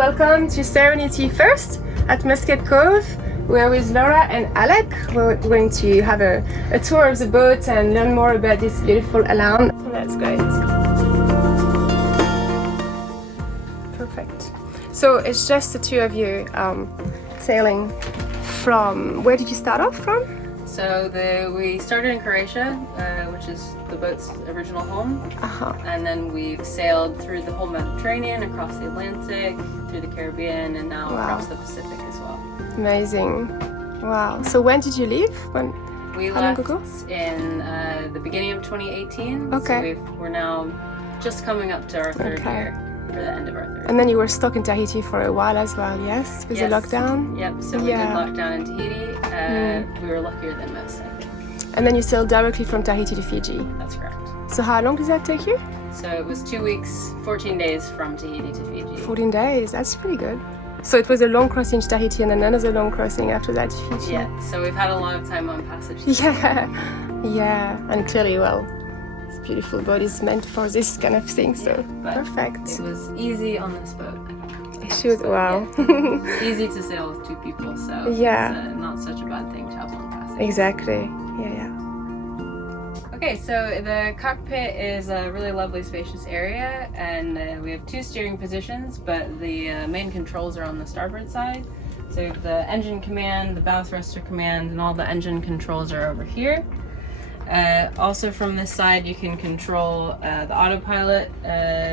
welcome to Serenity First at Musket Cove. We're with Laura and Alec. We're going to have a tour of the boat and learn more about this beautiful Elan. That's great. Perfect. So it's just the two of you sailing from, where did you start off from? So we started in Croatia, which is the boat's original home, and then we've sailed through the whole Mediterranean, across the Atlantic, through the Caribbean, and now across the Pacific as well. Amazing. Wow. So when did you leave? We left in the beginning of 2018. Okay. So we're now just coming up to our third year, or the end of our third. And then you were stuck in Tahiti for a while as well, yes? With the lockdown? Yep, so we did lockdown in Tahiti. We were luckier than most, I think. And then you sailed directly from Tahiti to Fiji? That's correct. So how long does that take you? So it was 2 weeks, 14 days from Tahiti to Fiji. 14 days, that's pretty good. So it was a long crossing to Tahiti and then another long crossing after that to Fiji? Yeah, so we've had a long time on passage. Yeah, and clearly, well, this beautiful boat is meant for this kind of thing, so perfect. It was easy on this boat. Wow. Yeah, easy to sail with two people, so it's not such a bad thing to have one passage. Exactly, yeah. Okay, so the cockpit is a really lovely spacious area, and we have two steering positions, but the main controls are on the starboard side. So we have the engine command, the bow thruster command, and all the engine controls are over here. Also from this side you can control the autopilot,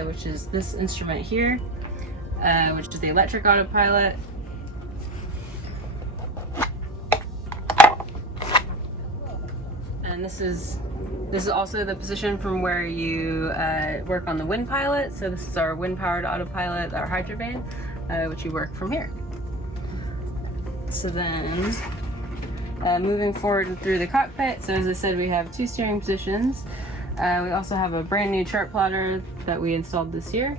which is this instrument here, which is the electric autopilot. And this is also the position from where you work on the wind pilot. So this is our wind-powered autopilot, our hydrovane, which you work from here. So then, moving forward through the cockpit, so as I said, we have two steering positions. We also have a brand new chart plotter that we installed this year.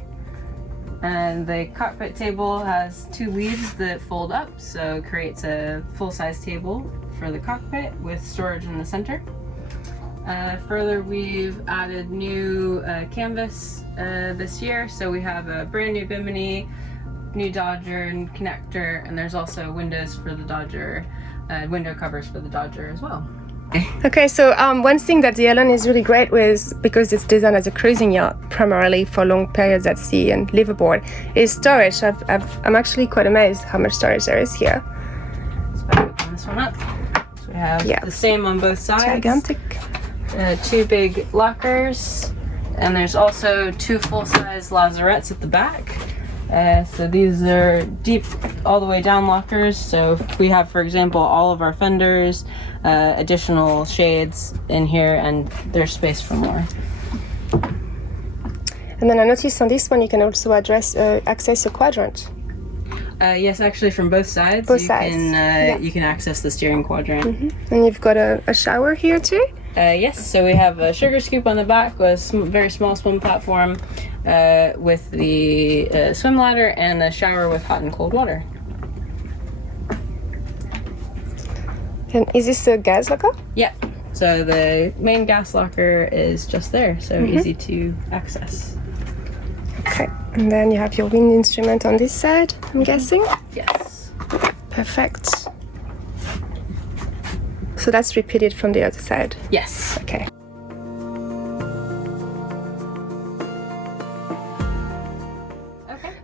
And the cockpit table has two leaves that fold up, so it creates a full-size table for the cockpit with storage in the center. Further, we've added new canvas this year, so we have a brand new bimini, new Dodger and connector, and there's also windows for the Dodger, window covers for the Dodger as well. Okay, so one thing that the Elan is really great with, because it's designed as a cruising yacht primarily for long periods at sea and live aboard, is storage. I'm actually quite amazed how much storage there is here. So if I open this one up, so we have the same on both sides. Gigantic. Two big lockers, and there's also two full-size lazarettes at the back. So these are deep all the way down lockers, so we have, for example, all of our fenders, additional shades in here, and there's space for more. And then I noticed on this one you can also access a quadrant. Yes, actually from both sides. You can access the steering quadrant. And you've got a shower here too? Yes, so we have a sugar scoop on the back with a very small swim platform with the swim ladder and a shower with hot and cold water. And is this a gas locker? Yeah, so the main gas locker is just there, so easy to access. Okay, and then you have your wind instrument on this side, I'm guessing? Yes. Perfect. So that's repeated from the other side? Yes. Okay.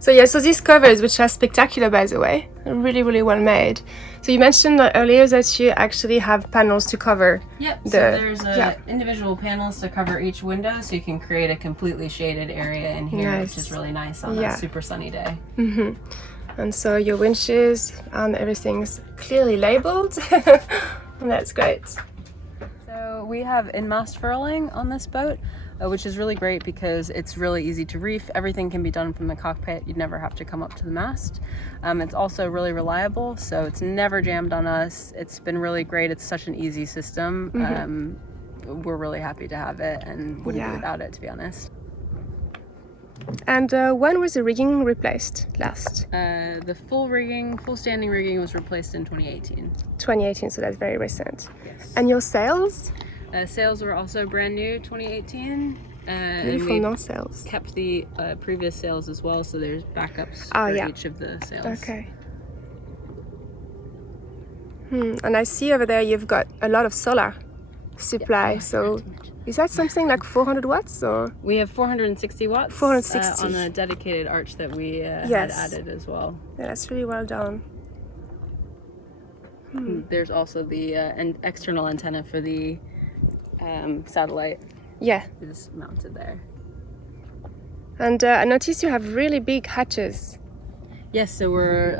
So so these covers, which are spectacular by the way, are really, really well made. So you mentioned earlier that you actually have panels to cover. Yep, so there's individual panels to cover each window, so you can create a completely shaded area in here, which is really nice on a super sunny day. And so your winches and everything's clearly labeled. And that's great. So we have in-mast furling on this boat, which is really great because it's really easy to reef. Everything can be done from the cockpit. You'd never have to come up to the mast. It's also really reliable, so it's never jammed on us. It's been really great. It's such an easy system. We're really happy to have it and wouldn't be without it, to be honest. And when was the rigging replaced last? The full standing rigging was replaced in 2018. 2018, so that's very recent. Yes. And your sails? Sails were also brand new 2018. Beautiful and we north sails. kept the previous sails as well, so there's backups for each of the sails. Okay. And I see over there you've got a lot of solar supply. Yeah. So is that something like 400 watts or? We have 460 watts 460. on a dedicated arch that we had added as well. Yeah, that's really well done. There's also the external antenna for the satellite. Yeah. Is mounted there. And I noticed you have really big hatches. Yes, so we're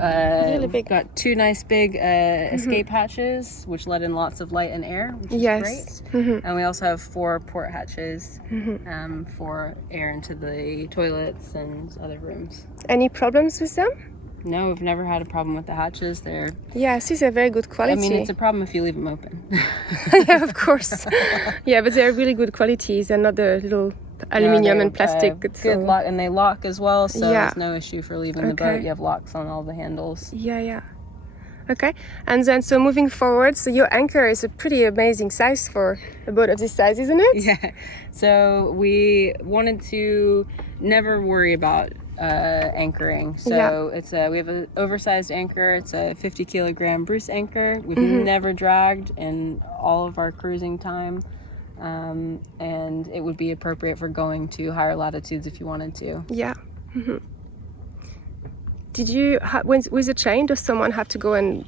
really big. Got two nice big escape hatches, which let in lots of light and air, which is great. And we also have 4 port hatches for air into the toilets and other rooms. Any problems with them? No, we've never had a problem with the hatches. They're these are very good quality. I mean, it's a problem if you leave them open. Yeah, of course. Yeah, but they're really good qualities and not the little aluminium and plastic. Good lock, and they lock as well, so there's no issue for leaving the boat. You have locks on all the handles. Yeah. Okay, and then so moving forward, so your anchor is a pretty amazing size for a boat of this size, isn't it? Yeah. So we wanted to never worry about anchoring. So it's we have an oversized anchor. It's a 50 kilogram Bruce anchor. We've never dragged in all of our cruising time. And it would be appropriate for going to higher latitudes if you wanted to. Yeah. Did you, with the chain, does someone have to go and,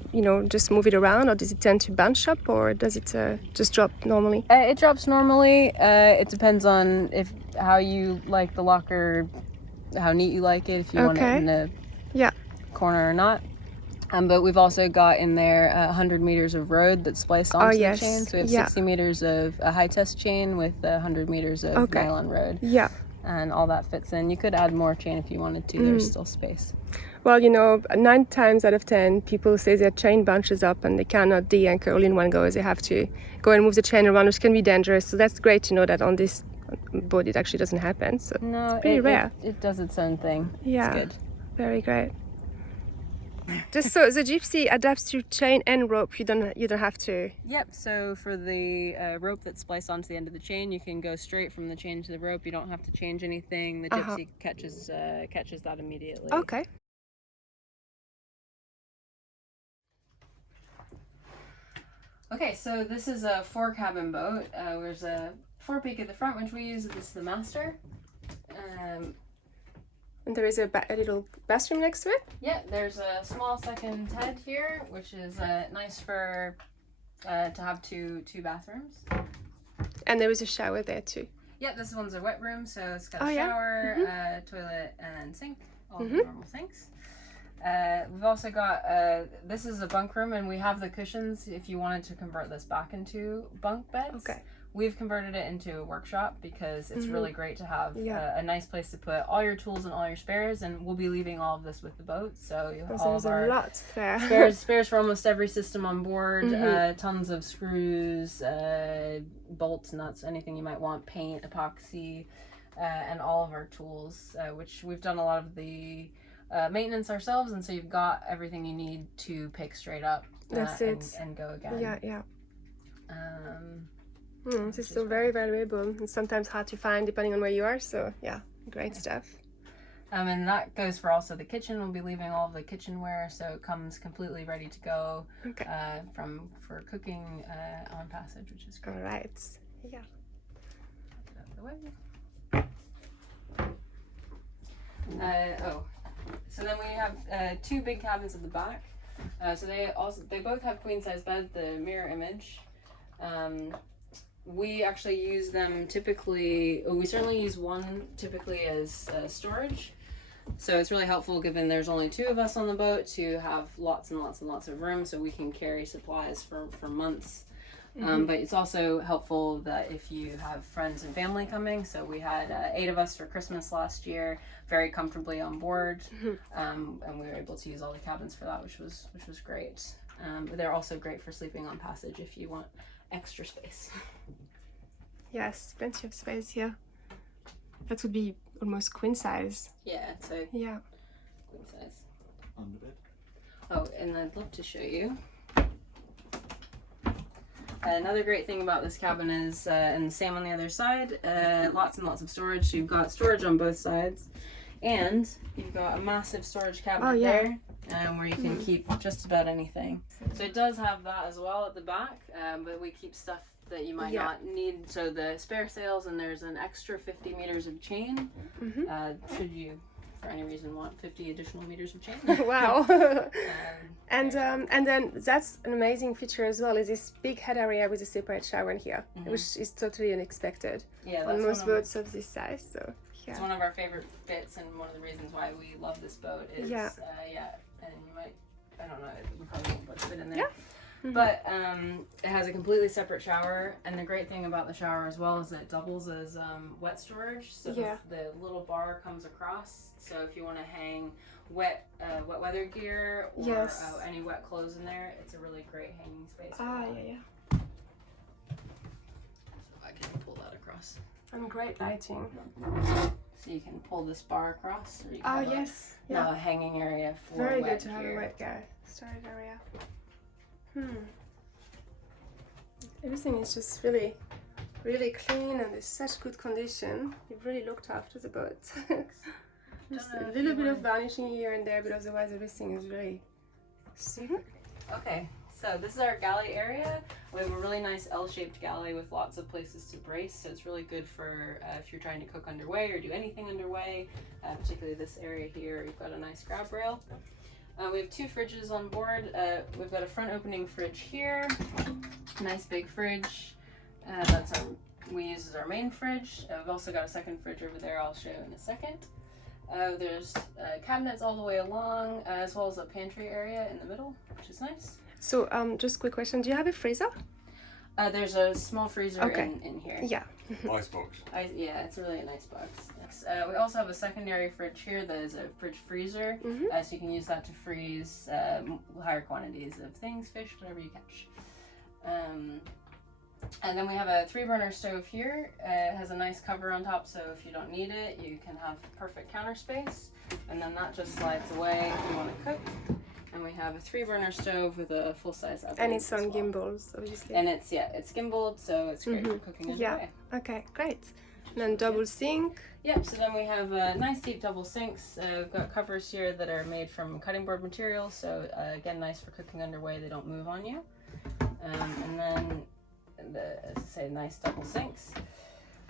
just move it around, or does it tend to bunch up, or does it just drop normally? It drops normally. It depends on how you like the locker, how neat you like it, if you want it in a corner or not. But we've also got in there 100 meters of road that's spliced onto the chain. So we have 60 meters of a high test chain with 100 meters of nylon road. Yeah. And all that fits in. You could add more chain if you wanted to. There's still space. Well, 9 times out of 10, people say their chain bunches up and they cannot de-anchor all in one go. They have to go and move the chain around, which can be dangerous. So that's great to know that on this boat it actually doesn't happen. So it's pretty rare. It does its own thing. Yeah. It's good. Very great. Just so the Gypsy adapts to chain and rope. You don't have to. Yep. So for the rope that's spliced onto the end of the chain, you can go straight from the chain to the rope. You don't have to change anything. The Gypsy catches that immediately. Okay. Okay. So this is a 4-cabin boat. There's a forepeak at the front, which we use as the master. And there is a little bathroom next to it? Yeah, there's a small second head here, which is nice for to have two bathrooms. And there is a shower there too. Yeah, this one's a wet room, so it's got a shower, toilet, and sink, all the normal sinks. We've also got, this is a bunk room, and we have the cushions if you wanted to convert this back into bunk beds. Okay. We've converted it into a workshop because it's really great to have a nice place to put all your tools and all your spares, and we'll be leaving all of this with the boat, so you have all of our spares for almost every system on board, tons of screws, bolts, nuts, anything you might want, paint, epoxy, and all of our tools, which we've done a lot of the maintenance ourselves, and so you've got everything you need to pick straight up and go again. Yeah. This is still very valuable and sometimes hard to find depending on where you are, so yeah, great stuff. And that goes for also the kitchen. We'll be leaving all of the kitchenware, so it comes completely ready to go for cooking on passage, which is great. All right, yeah. Get out of the way. So then we have 2 big cabins at the back. So they both have queen size bed, the mirror image. We actually use them typically, we certainly use one typically as storage. So it's really helpful given there's only 2 of us on the boat to have lots and lots and lots of room so we can carry supplies for months. But it's also helpful that if you have friends and family coming. So we had 8 of us for Christmas last year, very comfortably on board. And we were able to use all the cabins for that, which was great. But they're also great for sleeping on passage if you want extra space. Yes, plenty of space here. That would be almost queen size. Yeah, so yeah, queen size. Under bed. Oh, and I'd love to show you. Another great thing about this cabin is, and the same on the other side, lots and lots of storage. So you've got storage on both sides, and you've got a massive storage cabinet there, where you can keep just about anything. So it does have that as well at the back, but we keep stuff that you might not need. So the spare sails, and there's an extra 50 meters of chain, should you for any reason want 50 additional meters of chain. Wow. And then that's an amazing feature as well, is this big head area with a separate shower in here, which is totally unexpected on most boats of this size. So it's one of our favorite bits, and one of the reasons why we love this boat is and you might, I don't know, we probably won't put it in there. But it has a completely separate shower, and the great thing about the shower as well is that it doubles as wet storage. So the little bar comes across. So if you want to hang wet weather gear or any wet clothes in there, it's a really great hanging space. So I can pull that across. And great lighting. So you can pull this bar across. Or you can a hanging area for very wet good to gear. have a wet gear storage area. Everything is just really, really clean and in such good condition. You've really looked after the boat. Just a little bit of varnishing here and there, but otherwise everything is really super. Okay, so this is our galley area. We have a really nice L-shaped galley with lots of places to brace, so it's really good for if you're trying to cook underway or do anything underway, particularly this area here. You've got a nice grab rail. We have 2 fridges on board. We've got a front opening fridge here, nice big fridge. We use as our main fridge. We've also got a second fridge over there I'll show in a second. There's cabinets all the way along, as well as a pantry area in the middle, which is nice. So just quick question, do you have a freezer? There's a small freezer in here. Yeah. Nice box. Yeah, it's really a nice box. We also have a secondary fridge here that is a fridge freezer, so you can use that to freeze higher quantities of things, fish, whatever you catch. And then we have a 3-burner stove here. It has a nice cover on top, so if you don't need it, you can have perfect counter space. And then that just slides away if you want to cook. And we have a 3-burner stove with a full-size oven. And it's on gimbals, obviously. And it's gimbaled, so it's great for cooking underway. Okay, great. And then double sink. Yep, so then we have nice deep double sinks. We've got covers here that are made from cutting board material, so again, nice for cooking underway. They don't move on you. And then, as I say, nice double sinks.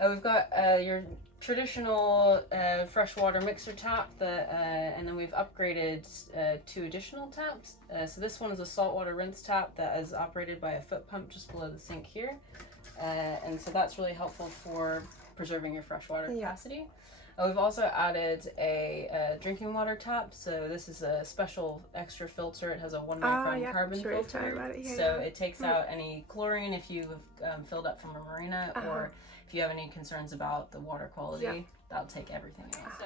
We've got your traditional freshwater mixer tap, and then we've upgraded 2 additional taps. So this one is a saltwater rinse tap that is operated by a foot pump just below the sink here. And so that's really helpful for preserving your freshwater capacity. We've also added a drinking water tap. So this is a special extra filter. It has a 1 micron carbon filter. So it takes out any chlorine if you've filled up from a marina, or if you have any concerns about the water quality, that'll take everything out. So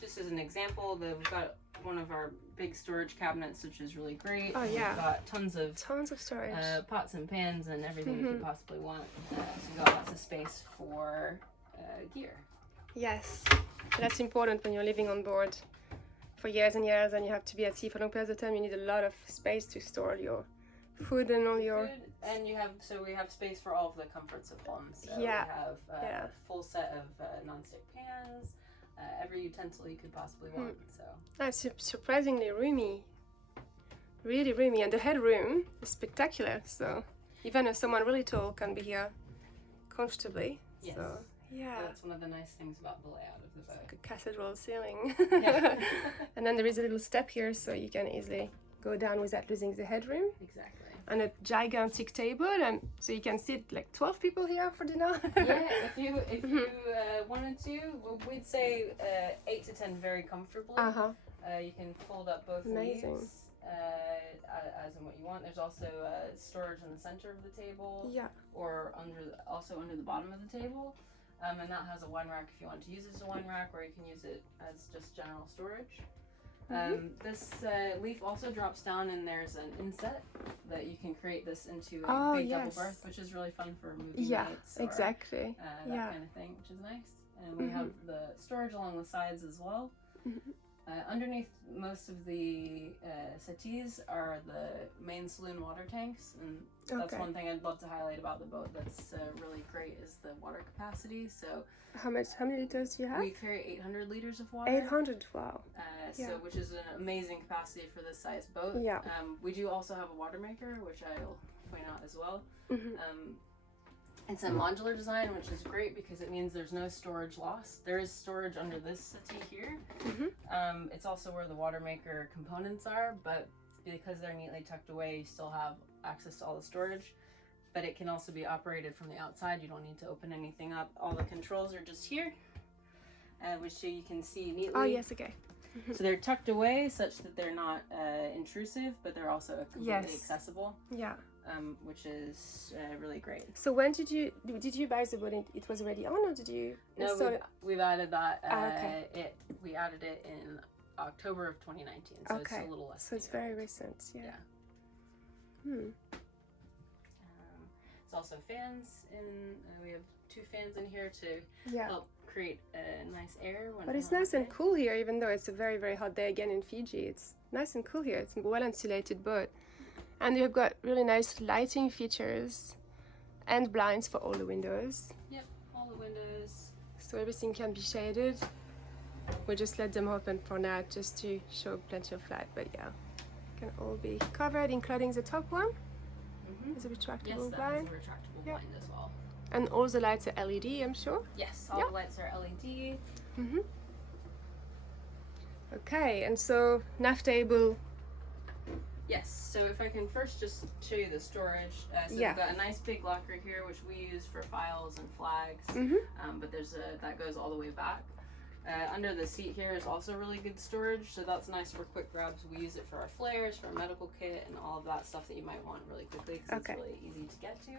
just as an example, we've got one of our big storage cabinets, which is really great. We've got tons of storage, pots and pans and everything you could possibly want. So you've got lots of space for gear. Yes, that's important when you're living on board for years and years, and you have to be at sea for long periods of time. You need a lot of space to store your food and all your and we have space for all of the comforts of home. So we have a full set of non-stick pans, every utensil you could possibly want. So that's surprisingly roomy, really roomy, and the headroom is spectacular. So even someone really tall can be here comfortably. Yes. So that's one of the nice things about the layout of the boat. Like a cathedral ceiling. And then there is a little step here, so you can easily go down without losing the headroom. Exactly. And a gigantic table, and so you can sit like 12 people here for dinner. If you wanted to, we'd say 8 to 10 very comfortably. You can fold up both leaves as in what you want. There's also storage in the center of the table, or also under the bottom of the table. And that has a wine rack if you want to use it as a wine rack, or you can use it as just general storage. This leaf also drops down, and there's an inset that you can create this into a big double berth, which is really fun for movie nights. Or, that kind of thing, which is nice. And we have the storage along the sides as well. Underneath most of the settees are the main saloon water tanks, and that's one thing I'd love to highlight about the boat that's really great is the water capacity. So how many liters do you have? We carry 800 liters of water. 800, wow. So which is an amazing capacity for this size boat. Yeah. We do also have a water maker, which I'll point out as well. Mm-hmm. It's a modular design, which is great because it means there's no storage loss. There is storage under this settee here. Mm-hmm. It's also where the water maker components are, but because they're neatly tucked away, you still have access to all the storage. But it can also be operated from the outside. You don't need to open anything up. All the controls are just here, which you can see neatly. Oh, yes, okay. So they're tucked away such that they're not intrusive, but they're also completely accessible. Yeah. Which is really great. So when did you buy the boat? It was already on, or did you? No, we've added that. We added it in October of 2019, so it's a little less. So it's very recent. Yeah. It's also fans, and we have 2 fans in here to help create nice air. But it's nice and cool here, even though it's a very, very hot day again in Fiji. It's nice and cool here. It's a well-insulated boat. And you've got really nice lighting features and blinds for all the windows. Yep, all the windows. So everything can be shaded. We'll just let them open for now just to show plenty of light. But yeah, can all be covered, including the top one. It's a retractable blind. Yes, that is a retractable blind as well. And all the lights are LED, I'm sure? Yes, all the lights are LED. Okay, and so nav table. Yes, so if I can first just show you the storage. So we've got a nice big locker here, which we use for files and flags, but there's that goes all the way back. Under the seat here is also really good storage, so that's nice for quick grabs. We use it for our flares, for our medical kit, and all of that stuff that you might want really quickly because it's really easy to get to.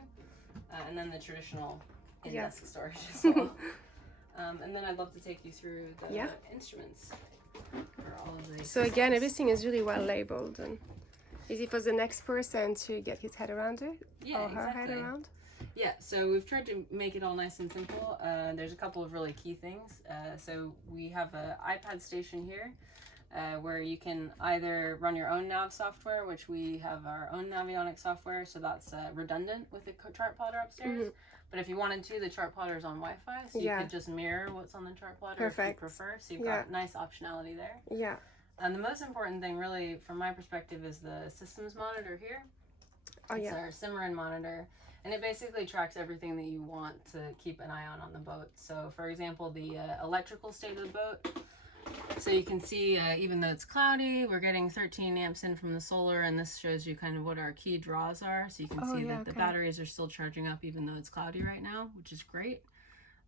And then the traditional in-desk storage as well. And then I'd love to take you through the instruments for all of these. So again, everything is really well labeled and easy for the next person to get his head around it, or her head around. Yeah, so we've tried to make it all nice and simple. There's a couple of really key things. So we have an iPad station here where you can either run your own nav software, which we have our own Navionics software, so that's redundant with the chart plotter upstairs. But if you wanted to, the chart plotter is on Wi-Fi, so you could just mirror what's on the chart plotter if you prefer. So you've got nice optionality there. Yeah. And the most important thing, really, from my perspective, is the systems monitor here. It's our Cimarron monitor, and it basically tracks everything that you want to keep an eye on the boat. So, for example, the electrical state of the boat. So you can see, even though it's cloudy, we're getting 13 amps in from the solar, and this shows you kind of what our key draws are. So you can see that the batteries are still charging up even though it's cloudy right now, which is great.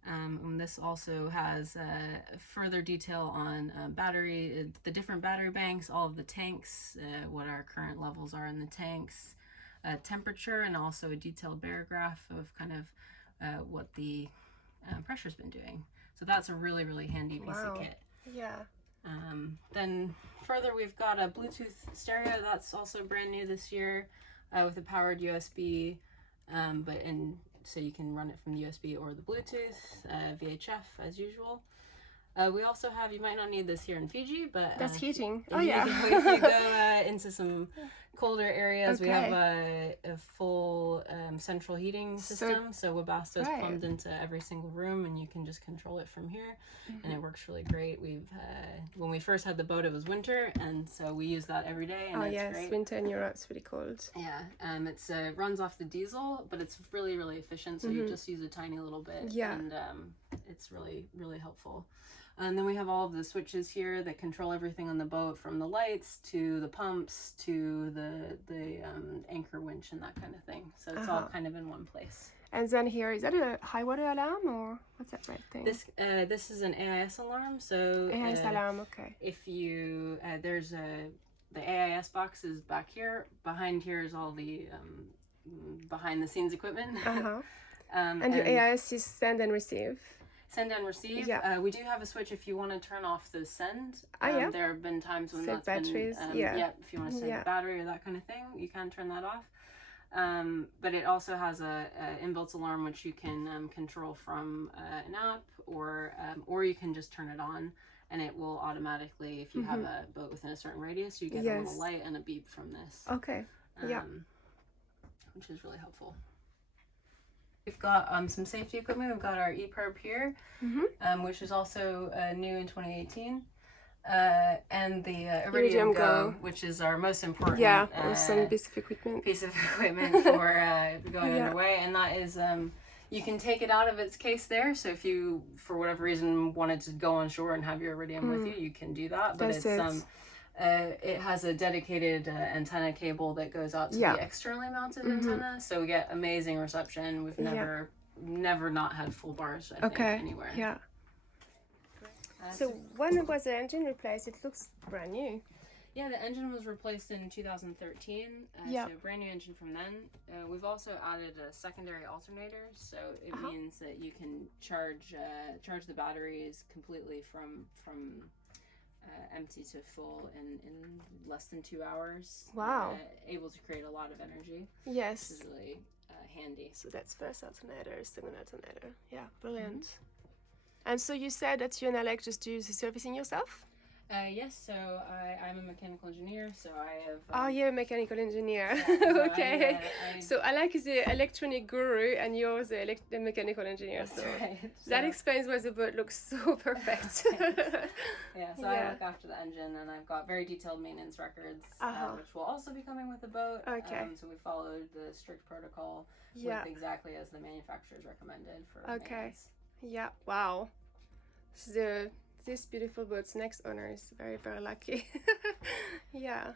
And this also has further detail on the different battery banks, all of the tanks, what our current levels are in the tanks, temperature, and also a detailed barograph of kind of what the pressure's been doing. So that's a really, really handy piece of kit. Yeah. Then further, we've got a Bluetooth stereo that's also brand new this year with a powered USB, so you can run it from the USB or the Bluetooth, VHF as usual. We also have, you might not need this here in Fiji, but that's heating. If you go into some colder areas, we have a full central heating system. So Webasto is plumbed into every single room, and you can just control it from here, and it works really great. We've when we first had the boat, it was winter, and so we use that every day, and it's great. Winter in Europe is really cold. Yeah, it's runs off the diesel, but it's really, really efficient. So you just use a tiny little bit, and it's really, really helpful. And then we have all of the switches here that control everything on the boat, from the lights to the pumps to the anchor winch and that kind of thing. So it's all kind of in one place. And then here, is that a high water alarm, or what's that red thing? This is an AIS alarm. So AIS alarm, okay. If you the AIS box is back here. Behind here is all the behind the scenes equipment. And your AIS is send and receive. Send and receive. We do have a switch if you want to turn off the send. There have been times when save that's batteries. been if you want to save a battery or that kind of thing, you can turn that off. But it also has a inbuilt alarm which you can control from an app, or you can just turn it on. and it will automatically, if you have a boat within a certain radius, you get a little light and a beep from this. Okay. Which is really helpful. We've got some safety equipment. We've got our EPIRB here, which is also new in 2018. And the Iridium Go, which is our most important awesome piece of equipment for going underway. And that is, you can take it out of its case there. So if you, for whatever reason, wanted to go on shore and have your Iridium with you, you can do that. But it has a dedicated antenna cable that goes out to the externally mounted antenna. So we get amazing reception. We've never not had full bars, I think, anywhere. Yeah. So when was the engine replaced? It looks brand new. Yeah, the engine was replaced in 2013. So brand new engine from then. We've also added a secondary alternator, so it means that you can charge the batteries completely from empty to full in less than 2 hours. Wow! Able to create a lot of energy. Yes, which is really handy. So that's first alternator, second alternator. Yeah, brilliant. And so you said that you and Alex just do the servicing yourself? Yes, so I'm a mechanical engineer, so I have... oh, you're a mechanical engineer. Okay. So Alex is the electronic guru and you're the mechanical engineer. That's right. That explains why the boat looks so perfect. I look after the engine, and I've got very detailed maintenance records, which will also be coming with the boat. Okay. So we followed the strict protocol with exactly as the manufacturers recommended for maintenance. Yeah, wow. So this beautiful boat's next owner is very, very lucky. Well,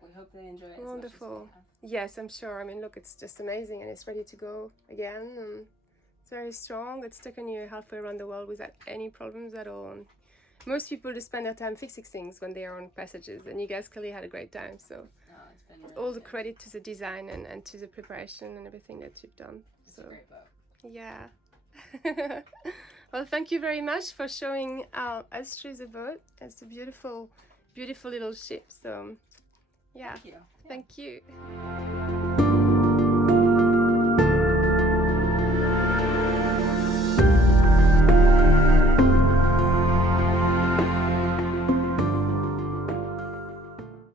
we hope they enjoy it. Wonderful. Yes, I'm sure. I mean, look, it's just amazing, and it's ready to go again. And it's very strong. It's taken you halfway around the world without any problems at all. And most people just spend their time fixing things when they are on passages, and you guys clearly had a great time. So it's been really all the credit to the design and to the preparation and everything that you've done. It's a great boat. Yeah. Well, thank you very much for showing us through the boat. It's a beautiful, beautiful little ship. So, yeah. Thank you. Thank you.